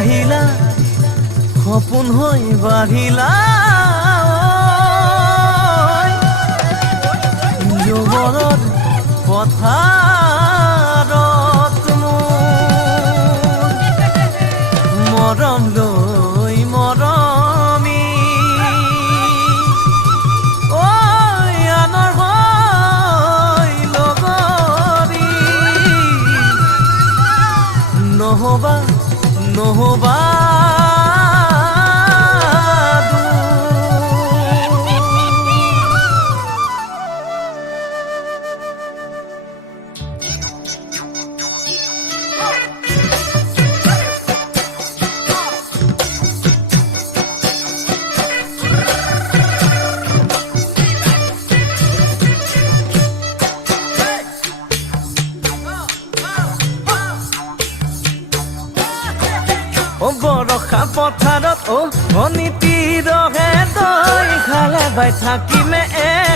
আহিলা সপোন হৈ বাঢ়িলা যৌৱনত পথাৰত মোৰ মৰম লৈ মৰমি আনৰ হৈ লগৰী নহবা নহবা বৰষা পথাৰত অনীতি ৰহে তই খালে বাই থাকিমে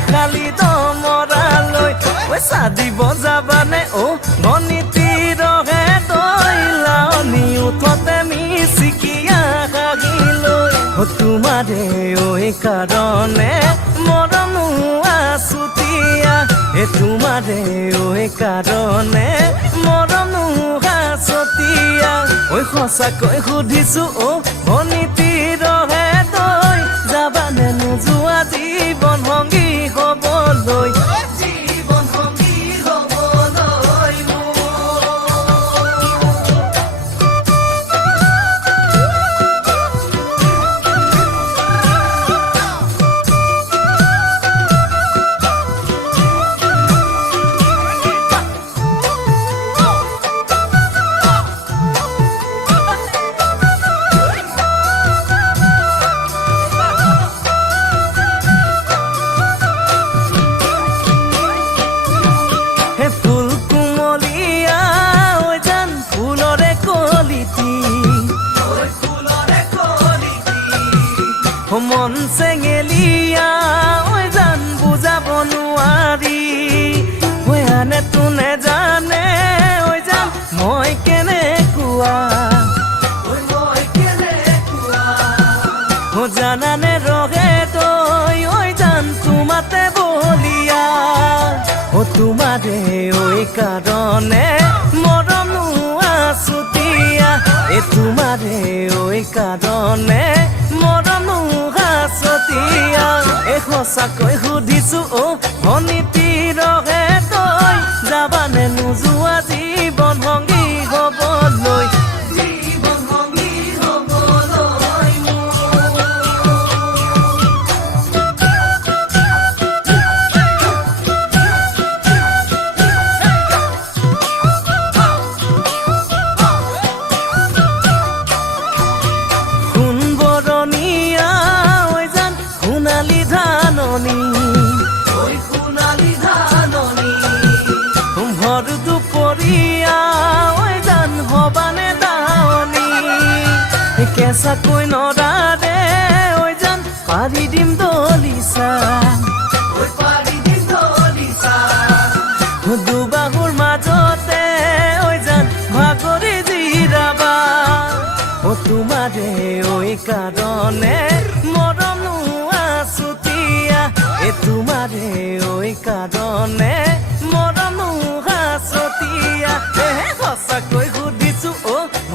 খালি দমৰালৈ পইচা দিব যাবানে অনীতি ৰহে তই লাৱনি উঠতে মিচিকিয়া কাগিলৈ তোমাৰে কাৰণে মৰম আছুতীয়া তোমাৰে কাৰণে মৰম আছুতীয়া সঁচাকৈ সুধিছো অনীতি ৰহে তই যাবানে নোযোৱা জীৱন সংগী হ'বলৈ জীৱন সংগী হ'বলৈ মন চেঙেলিয়া জান বুজাব নোৱাৰি আনে তোনে জানে জান মই কেনেকুৱা জানানে ৰহে তই জান তোমাতে বলিয়া তোমাৰে কাৰণে মৰম আছুতীয়া তোমাৰে কাৰণে মৰম আছুতীয়া সঁচাকৈ সুধিছো অনীতি ৰহে তই যাবানে নোযোৱা জীৱন সংগী হ'বলৈ জীৱন সংগী হ'বলৈ ভৰ দুপৰীয়া জান হবানে দাৱনী কেঁচাকৈ নৰাৰে জান পাৰি দিম দলিচা দুবাহুৰ মাজতে জান ভাগৰি জিৰাবা তোমাৰে কাৰণে মৰম আছুতীয়া তোমাৰে কাৰণে মৰম আছুতীয়া সঁচাকৈ সুধিছো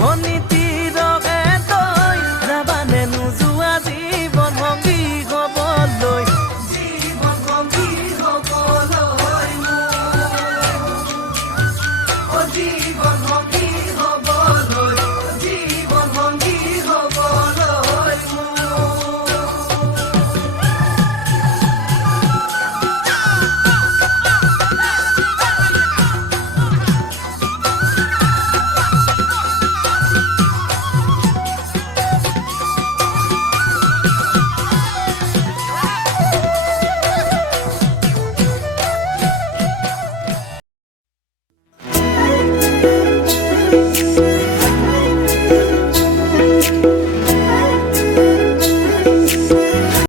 অনীতি ৰহে তই যাবানে নোযোৱা জীৱন সংগী হ'বলৈ জীৱন সংগী হ'বলৈ জীৱন সংগী হ'বলৈ জীৱন সংগী হ'বলৈ